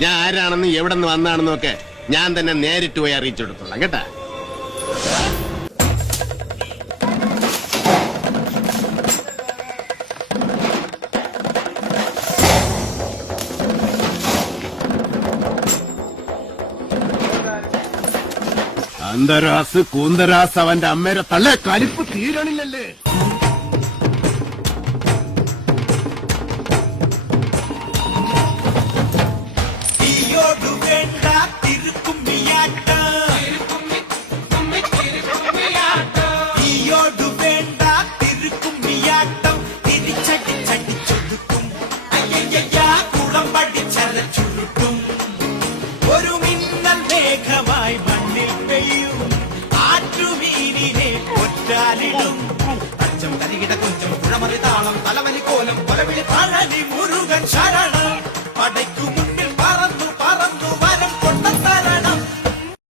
ഞാൻ ആരാണെന്നും എവിടെ നിന്ന് വന്നാണെന്നും ഒക്കെ ഞാൻ തന്നെ നേരിട്ട് പോയി അറിയിച്ചു കൊടുത്തോളാം കേട്ടാ. അന്തരാസ് കൂന്തരാസ് അവന്റെ അമ്മേരെ തള്ളേ കലിപ്പ് തീരണില്ലല്ലേ. ഒരു മിന്നൽ മേഘമായി മണ്ണിൽ പെയ്യും ആറ്റുമീനിനെ ഒറ്റാലിടും അച്ചം തരികിട കൊഞ്ചം പുഴമറി താളം തലവലി കോലം കൊലവിളി പഴനി മുരുകൻ ശരണം.